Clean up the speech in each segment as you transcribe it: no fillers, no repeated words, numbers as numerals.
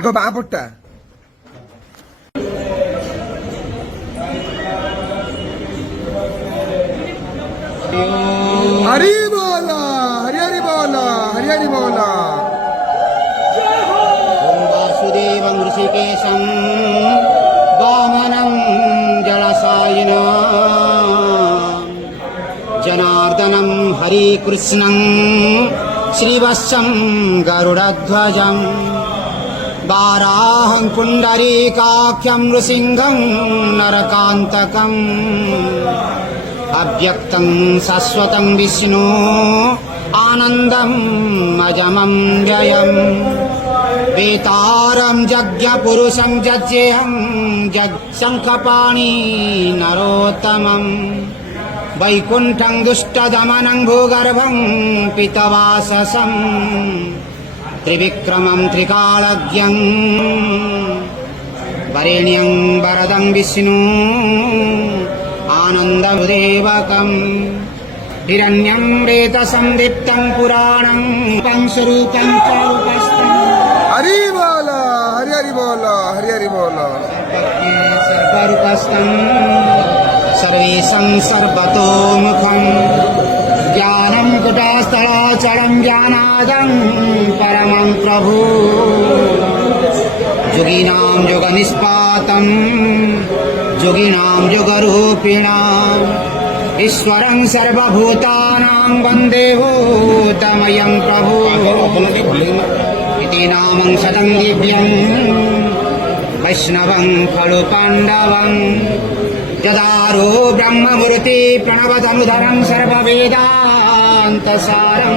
అగో బాగా పుట్ట హరి బోలా హరి హరి బోలా హరి హరి బోలా. వాసుదేవం ఋషికేశం వామనం జలసాయిన జనార్దనం హరికృష్ణం శ్రీవత్సం గరుడధ్వజం వారాహం పుండరీకాఖ్యం నృసింహం నరకాంతకం అవ్యక్తం శాశ్వతం విష్ణు ఆనందం అజమం జయం వేతారం జజ్ఞ పురుషం జజ్జేహం జశంఖపాణి నరోత్తమం వైకుంఠం దుష్టదమనం భూగర్భం పితవాససం త్రివిక్రమం త్రికాళజ్ఞం వరేణ్యం వరదం విష్ణు ఆనందముదేవకం హిరణ్యం రేత సందీప్తం పురాణం పంస్వరూపం చారుపస్థం. హరి బోలా హరి హరి బోలా హరి హరి బోలా. సర్వరూపస్థం సర్వేశం సర్వతోముఖం జ్ఞానం కుటాస్థలాచలం జ్ఞానాదం పరమం ప్రభు యుగినాం యుగ నిష్పాతం యుగినాం యుగరూపిణాం ఈశ్వరం సర్వభూతానాం వందే భూతమయం ప్రభు ఇది నామం శతం దివ్యం వైష్ణవం ఖలు పాండవం యదారో బ్రహ్మమూర్తి ప్రణవతనుధరం సర్వవేదాంతసారం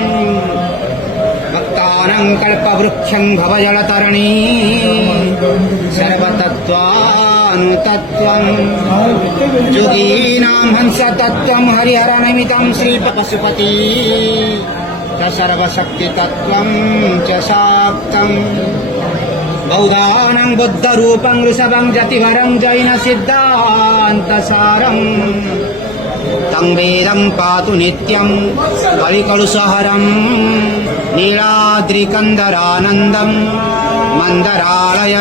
భక్తానాం కల్పవృక్షం భవజలతరణీ సర్వతత్వానుతత్వం యోగీనాం హంసతత్వం హరిహరనమితం శ్రీ పశుపతి చ సర్వశక్తితత్వం చ శాక్తం బౌధానం బుద్ధరూపం వృషభం జతివరం జైన సిద్ధాంతసారం తం వేదం పాతు నిత్యం కలికలుషహరం నీలాద్రికందరానందం మందరాళయ